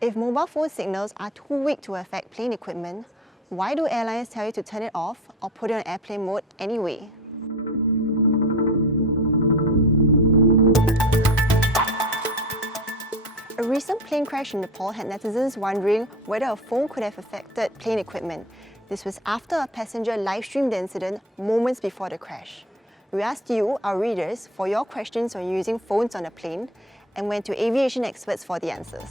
If mobile phone signals are too weak to affect plane equipment, why do airlines tell you to turn it off or put it on airplane mode anyway? A recent plane crash in Nepal had netizens wondering whether a phone could have affected plane equipment. This was after a passenger live-streamed the incident moments before the crash. We asked you, our readers, for your questions on using phones on a plane and went to aviation experts for the answers.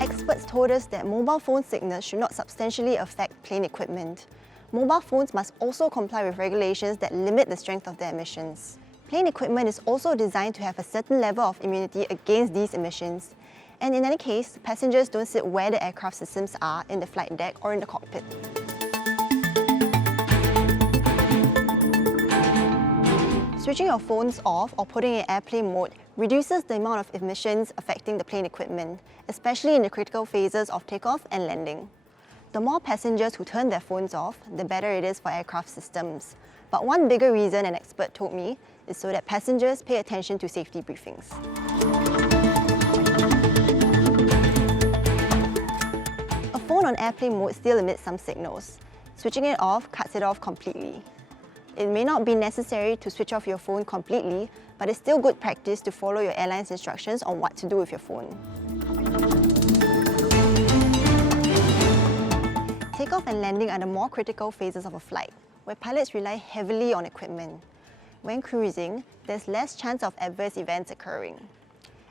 Experts told us that mobile phone signals should not substantially affect plane equipment. Mobile phones must also comply with regulations that limit the strength of their emissions. Plane equipment is also designed to have a certain level of immunity against these emissions. And in any case, passengers don't sit where the aircraft systems are in the flight deck or in the cockpit. Switching your phones off or putting it in airplane mode reduces the amount of emissions affecting the plane equipment, especially in the critical phases of takeoff and landing. The more passengers who turn their phones off, the better it is for aircraft systems. But one bigger reason, an expert told me, is so that passengers pay attention to safety briefings. A phone on airplane mode still emits some signals. Switching it off cuts it off completely. It may not be necessary to switch off your phone completely, but it's still good practice to follow your airline's instructions on what to do with your phone. Takeoff and landing are the more critical phases of a flight, where pilots rely heavily on equipment. When cruising, there's less chance of adverse events occurring.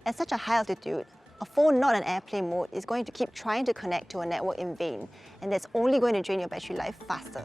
At such a high altitude, a phone not on airplane mode is going to keep trying to connect to a network in vain, and that's only going to drain your battery life faster.